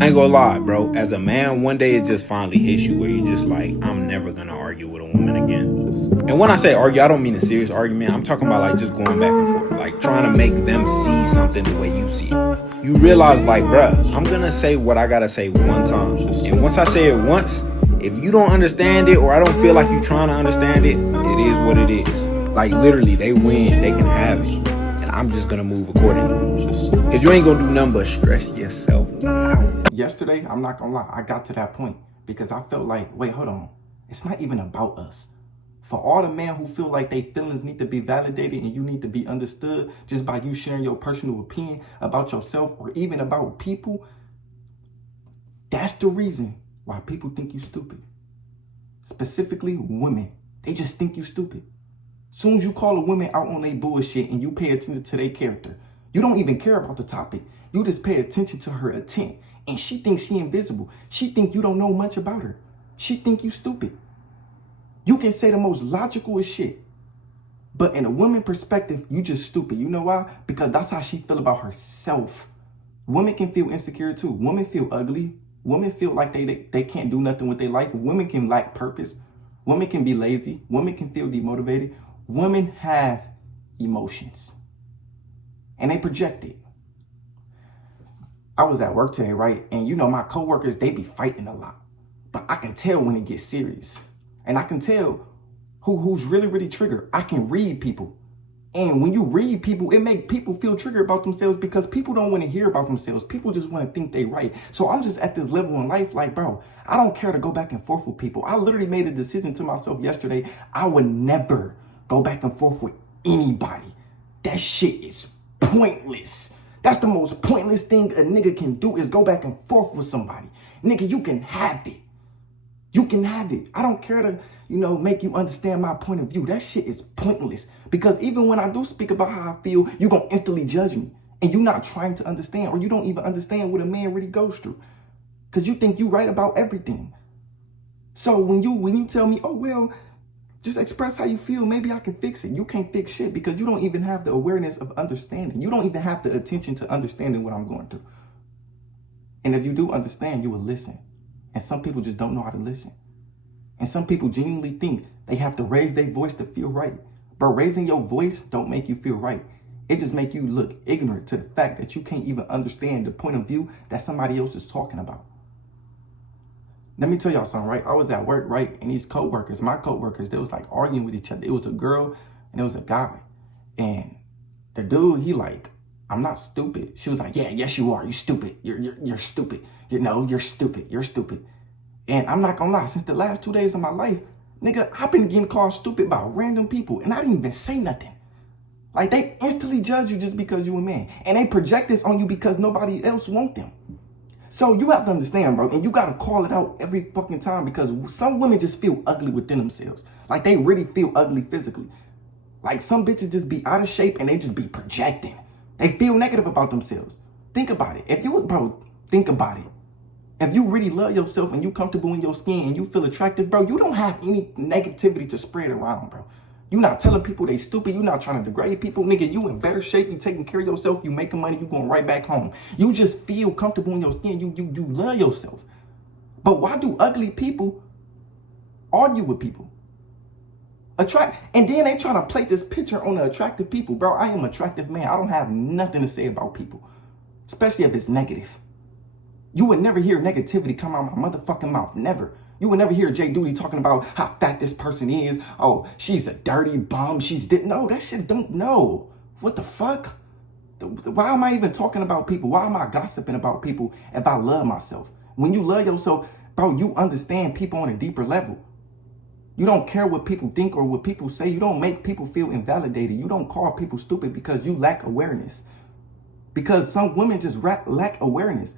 I ain't gonna lie, bro. As a man, one day it just finally hits you where you just like, I'm never gonna argue with a woman again. And when I say argue, I don't mean a serious argument. I'm talking about like just going back and forth, like trying to make them see something the way you see it. You realize like, bruh, I'm gonna say what I gotta say one time. And once I say it once, if you don't understand it or I don't feel like you trying to understand it, it is what it is. Like literally, they win, they can have it. And I'm just gonna move accordingly. Cause you ain't gonna do nothing but stress yourself out. Yesterday, I'm not gonna lie, I got to that point because I felt like, wait, hold on. It's not even about us. For all the men who feel like their feelings need to be validated and you need to be understood just by you sharing your personal opinion about yourself or even about people, that's the reason why people think you stupid. Specifically women. They just think you stupid. Soon as you call a woman out on their bullshit and you pay attention to their character, you don't even care about the topic. You just pay attention to her intent. And she thinks she invisible. She think you don't know much about her. She think you stupid. You can say the most logical as shit. But in a woman perspective, you just stupid. You know why? Because that's how she feel about herself. Women can feel insecure too. Women feel ugly. Women feel like they can't do nothing with their life. Women can lack purpose. Women can be lazy. Women can feel demotivated. Women have emotions. And they project it. I was at work today, right? And you know, my coworkers, they be fighting a lot. But I can tell when it gets serious. And I can tell who's really, really triggered. I can read people. And when you read people, it make people feel triggered about themselves because people don't want to hear about themselves. People just want to think they right. So I'm just at this level in life like, bro, I don't care to go back and forth with people. I literally made a decision to myself yesterday. I would never go back and forth with anybody. That shit is pointless. That's the most pointless thing a nigga can do is go back and forth with somebody. Nigga, you can have it. You can have it. I don't care to, make you understand my point of view. That shit is pointless. Because even when I do speak about how I feel, you're going to instantly judge me. And you're not trying to understand, or you don't even understand what a man really goes through. Because you think you right about everything. So when you tell me, oh, well, just express how you feel, maybe I can fix it. You can't fix shit because you don't even have the awareness of understanding. You don't even have the attention to understanding what I'm going through. And if you do understand, you will listen. And some people just don't know how to listen. And some people genuinely think they have to raise their voice to feel right. But raising your voice don't make you feel right. It just make you look ignorant to the fact that you can't even understand the point of view that somebody else is talking about. Let me tell y'all something, right? I was at work, right? And these coworkers, my coworkers, they was like arguing with each other. It was a girl and it was a guy. And the dude, he like, I'm not stupid. She was like, yeah, yes you are. You stupid. You're stupid. You're stupid. You're stupid. And I'm not gonna lie, since the last 2 days of my life, nigga, I've been getting called stupid by random people and I didn't even say nothing. Like they instantly judge you just because you a man. And they project this on you because nobody else want them. So you have to understand, bro, and you got to call it out every fucking time because some women just feel ugly within themselves. Like they really feel ugly physically. Like some bitches just be out of shape and they just be projecting. They feel negative about themselves. Think about it. Think about it. If you really love yourself and you comfortable in your skin and you feel attractive, bro, you don't have any negativity to spread around, bro. You're not telling people they stupid. You're not trying to degrade people. Nigga, you in better shape. You taking care of yourself. You making money. You going right back home. You just feel comfortable in your skin. You love yourself. But why do ugly people argue with people? And then they try to play this picture on the attractive people. Bro, I am an attractive man. I don't have nothing to say about people. Especially if it's negative. You would never hear negativity come out of my motherfucking mouth. Never. You would never hear Jayyduty talking about how fat this person is. Oh, she's a dirty bum. No, that shit don't know. What the fuck? Why am I even talking about people? Why am I gossiping about people if I love myself? When you love yourself, bro, you understand people on a deeper level. You don't care what people think or what people say. You don't make people feel invalidated. You don't call people stupid because you lack awareness. Because some women just lack awareness.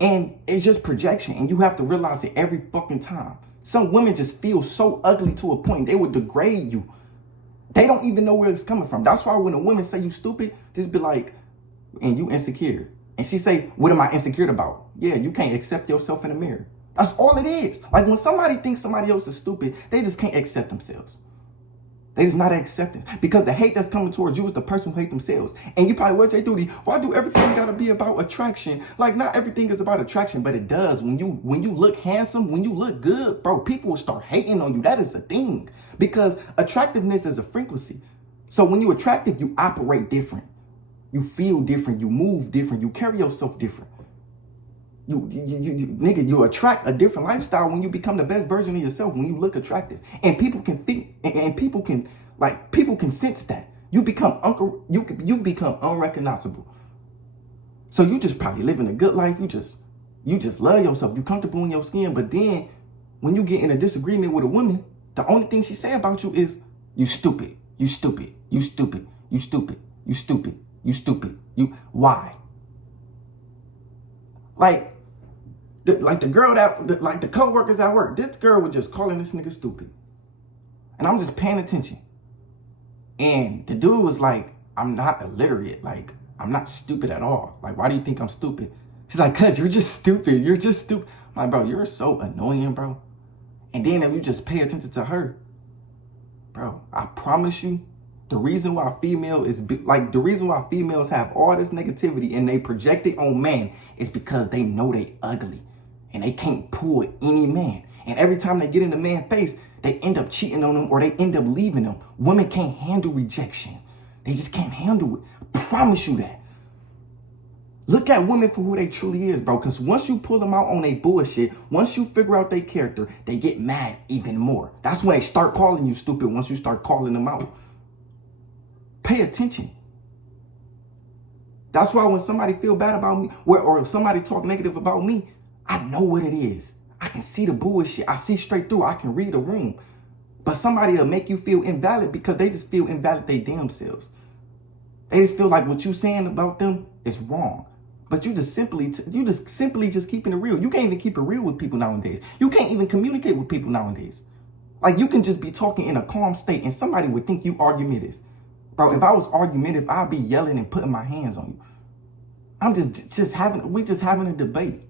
And it's just projection. And you have to realize it every fucking time. Some women just feel so ugly to a point. They would degrade you. They don't even know where it's coming from. That's why when a woman say you stupid, just be like, and you insecure. And she say, what am I insecure about? Yeah, you can't accept yourself in the mirror. That's all it is. Like when somebody thinks somebody else is stupid, they just can't accept themselves. There's not acceptance. Because the hate that's coming towards you is the person who hates themselves. And you probably, what Jayyduty, why do everything gotta be about attraction? Like, not everything is about attraction, but it does. When you look handsome, when you look good, bro, people will start hating on you. That is a thing. Because attractiveness is a frequency. So when you're attractive, you operate different. You feel different. You move different. You carry yourself different. You attract a different lifestyle when you become the best version of yourself, when you look attractive. And people can think, and people can sense that. You become unrecognizable. So you just probably living a good life. You just love yourself. You comfortable in your skin. But then when you get in a disagreement with a woman, the only thing she say about you is, you stupid, you stupid, you stupid, you stupid, you stupid, you stupid. Why? Like the girl like the co-workers at work, this girl was just calling this nigga stupid. And I'm just paying attention. And the dude was like, I'm not illiterate. Like, I'm not stupid at all. Like, why do you think I'm stupid? She's like, cuz you're just stupid. You're just stupid. I'm like, bro, you're so annoying, bro. And then if you just pay attention to her, bro, I promise you, the reason why females have all this negativity and they project it on man is because they know they ugly and they can't pull any man. And every time they get in the man's face, they end up cheating on them or they end up leaving them. Women can't handle rejection. They just can't handle it. I promise you that. Look at women for who they truly is, bro. Because once you pull them out on their bullshit, once you figure out their character, they get mad even more. That's when they start calling you stupid, once you start calling them out. Pay attention. That's why when somebody feel bad about me, or if somebody talk negative about me, I know what it is. I can see the bullshit. I see straight through. I can read the room. But somebody will make you feel invalid because they just feel invalid they damn selves. They just feel like what you saying about them is wrong. But you just simply just keeping it real. You can't even keep it real with people nowadays. You can't even communicate with people nowadays. Like, you can just be talking in a calm state and somebody would think you argumentative. Bro, if I was argumentative, I'd be yelling and putting my hands on you. I'm we just having a debate.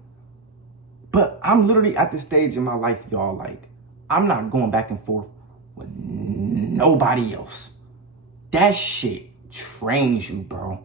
But I'm literally at this stage in my life, y'all, like, I'm not going back and forth with nobody else. That shit drains you, bro.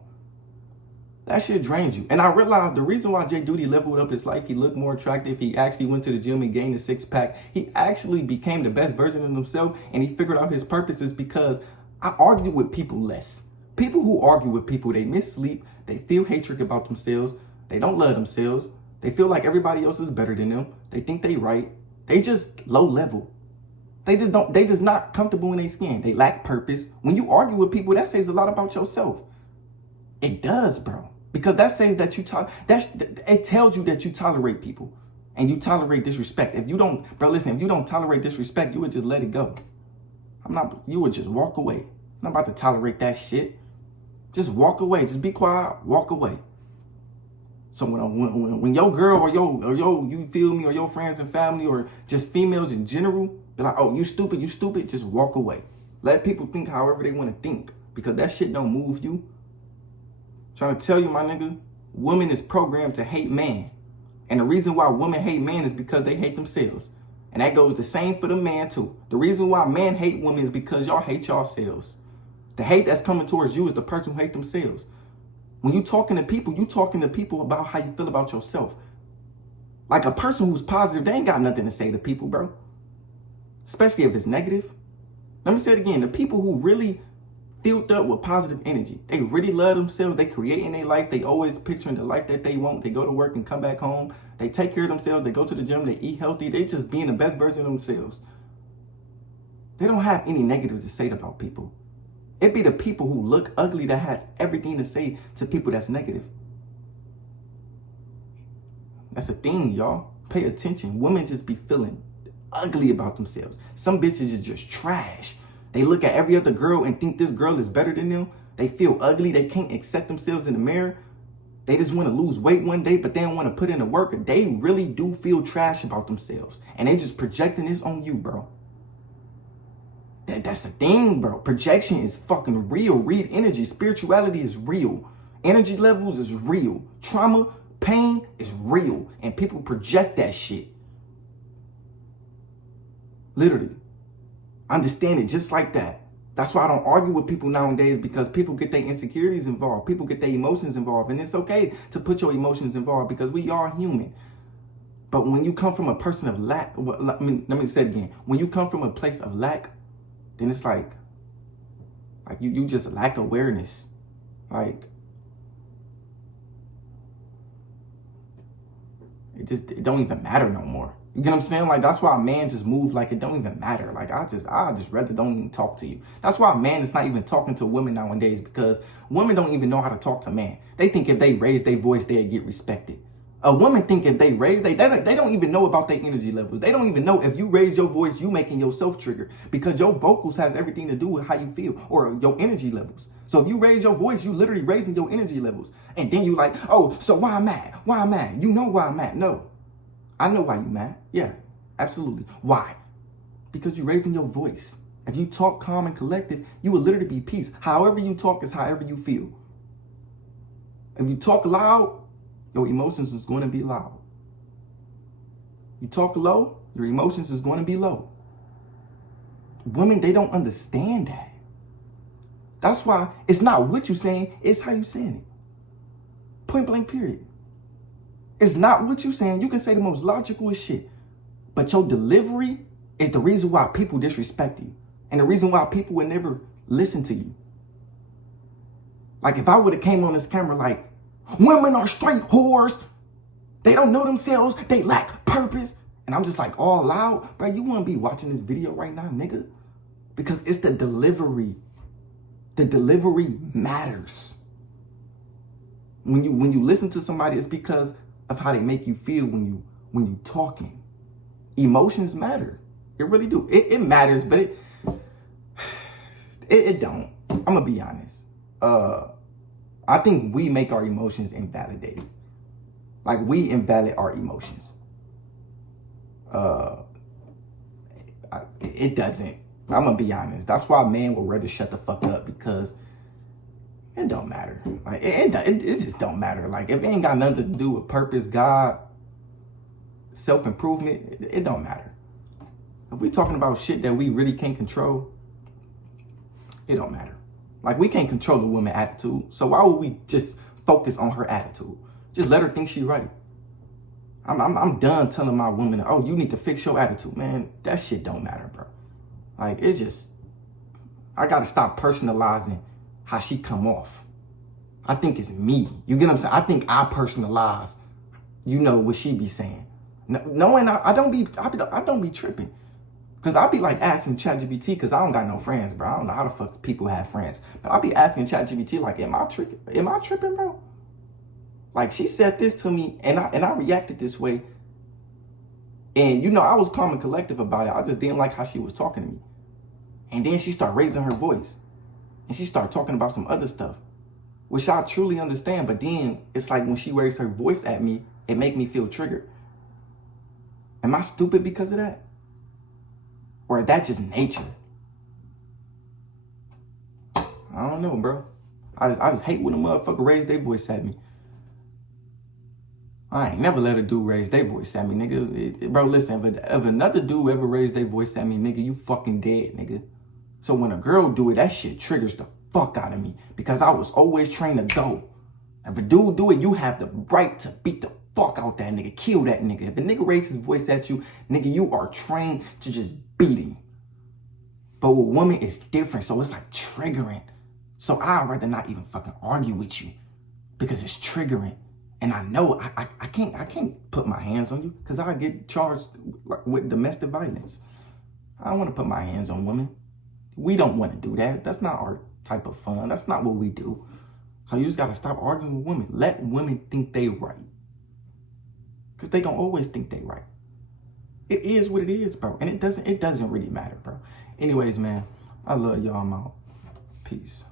That shit drains you. And I realized the reason why Jayyduty leveled up his life, he looked more attractive, he actually went to the gym and gained a six-pack, he actually became the best version of himself, and he figured out his purpose is because I argue with people less. People who argue with people, they miss sleep, they feel hatred about themselves, they don't love themselves, they feel like everybody else is better than them, they think they right, they just low level. They just not comfortable in their skin. They lack purpose. When you argue with people, that says a lot about yourself. It does, bro. Because that says that it tells you that you tolerate people and you tolerate disrespect. If you don't, bro, listen, if you don't tolerate disrespect, you would just let it go. You would just walk away. I'm not about to tolerate that shit. Just walk away. Just be quiet, walk away. So when your girl or you feel me, or your friends and family, or just females in general, be like, oh, you stupid, just walk away. Let people think however they want to think, because that shit don't move you. Trying to tell you, my nigga, women is programmed to hate man. And the reason why women hate men is because they hate themselves. And that goes the same for the man too. The reason why men hate women is because y'all hate yourselves. The hate that's coming towards you is the person who hate themselves. When you talking to people about how you feel about yourself. Like, a person who's positive, they ain't got nothing to say to people, bro. Especially if it's negative. Let me say it again. The people who really filled up with positive energy, they really love themselves, they creating their life, they always picturing the life that they want, they go to work and come back home, they take care of themselves, they go to the gym, they eat healthy, they just being the best version of themselves. They don't have any negative to say about people. It be the people who look ugly that has everything to say to people that's negative. That's a thing, y'all. Pay attention. Women just be feeling ugly about themselves. Some bitches is just trash. They look at every other girl and think this girl is better than them. They feel ugly. They can't accept themselves in the mirror. They just want to lose weight one day, but they don't want to put in the work. They really do feel trash about themselves. And they just projecting this on you, bro. That's the thing, bro. Projection is fucking real. Read energy. Spirituality is real. Energy levels is real. Trauma, pain is real. And people project that shit. Literally. Understand it just like that. That's why I don't argue with people nowadays, because people get their insecurities involved. People get their emotions involved. And it's okay to put your emotions involved because we are human. But when you come from a person of lack, let me say it again. When you come from a place of lack, then it's like you just lack awareness. Like, it don't even matter no more. You get what I'm saying? Like, that's why a man just moves like it don't even matter. Like, I just rather don't even talk to you. That's why a man is not even talking to women nowadays, because women don't even know how to talk to men. They think if they raise their voice, they'll get respected. A woman think if they raise, they don't even know about their energy levels. They don't even know if you raise your voice, you making yourself trigger, because your vocals has everything to do with how you feel or your energy levels. So if you raise your voice, you literally raising your energy levels. And then you like, oh, so why I'm mad? Why I'm mad? You know why I'm mad? No. I know why you mad. Yeah, absolutely. Why? Because you're raising your voice. If you talk calm and collected, you will literally be peace. However you talk is however you feel. If you talk loud, your emotions is going to be loud. You talk low, your emotions is going to be low. Women, they don't understand that. That's why it's not what you're saying, it's how you're saying it. Point blank, period. It's not what you're saying. You can say the most logical shit, but your delivery is the reason why people disrespect you and the reason why people would never listen to you. Like, if I would have came on this camera like, women are straight whores, they don't know themselves, they lack purpose, and I'm just like all loud, bro, you want to be watching this video right now, nigga? Because it's the delivery. The delivery matters. When you listen to somebody, it's because of how they make you feel when you talking. Emotions matter. It really do. It matters, but it don't. I'm gonna be honest. I think we make our emotions invalidated. Like, we invalidate our emotions. It doesn't. I'm gonna be honest. That's why men will rather shut the fuck up, because it don't matter. Like, it just don't matter. Like, if it ain't got nothing to do with purpose, God, self-improvement, it don't matter. If we talking about shit that we really can't control, it don't matter. Like, we can't control the woman's attitude, so why would we just focus on her attitude? Just let her think she right. I'm done telling my woman, oh, you need to fix your attitude. Man, that shit don't matter, bro. Like, it's just, I gotta stop personalizing how she come off. I think it's me. You get what I'm saying? I think I personalize, what she be saying. Knowing I don't be tripping. Cause I be like asking ChatGPT, cause I don't got no friends, bro. I don't know how the fuck people have friends. But I be asking ChatGPT, like, am I tripping, bro? Like, she said this to me and I reacted this way. And I was calm and collective about it. I just didn't like how she was talking to me. And then she started raising her voice. And she started talking about some other stuff, which I truly understand. But then it's like when she raised her voice at me, it made me feel triggered. Am I stupid because of that? Or is that just nature? I don't know, bro. I just hate when a motherfucker raise their voice at me. I ain't never let a dude raise their voice at me, nigga. Bro, listen, if another dude ever raised their voice at me, nigga, you fucking dead, nigga. So when a girl do it, that shit triggers the fuck out of me, because I was always trained to go. If a dude do it, you have the right to beat the fuck out that nigga, kill that nigga. If a nigga raises his voice at you, nigga, you are trained to just beat him. But with women, it's different, so it's like triggering. So I'd rather not even fucking argue with you, because it's triggering. And I know I can't put my hands on you, because I get charged with domestic violence. I don't want to put my hands on women. We don't want to do that. That's not our type of fun. That's not what we do. So you just got to stop arguing with women. Let women think they right. Because they don't always think they right. It is what it is, bro. And it doesn't really matter, bro. Anyways, man, I love y'all. I'm out. Peace.